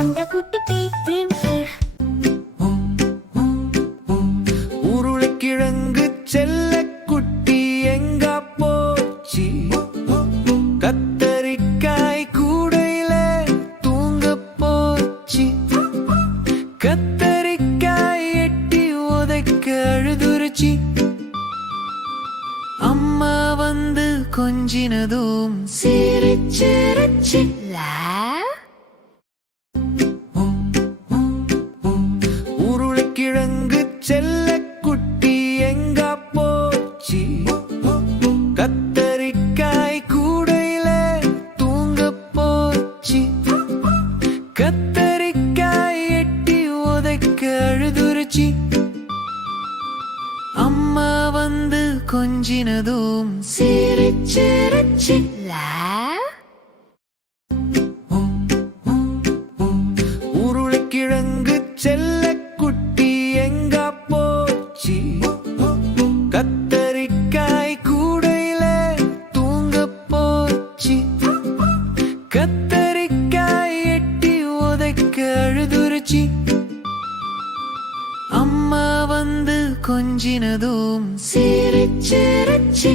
அந்த குட்டி பீம் உருளைக்கிழங்கு செல்ல குட்டி எங்க போச்சு? கத்தரிக்காய் கூடையில தூங்க போச்சு. கத்தரிக்காய் எட்டி உதைக்க அழுதுருச்சி. அம்மா வந்து கொஞ்சினதும் சிரிச்சிருச்சு. கிழங்கு செல்ல குட்டி எங்க போச்சு? கத்தரிக்காய் கூடையில தூங்க போச்சு. கத்தரிக்காய் எட்டி உதைக்க அழுதுருச்சி. அம்மா வந்து கொஞ்சினதும் சிரிச்சிருச்சு கொஞ்சினதும். சிரிச்சிருச்சு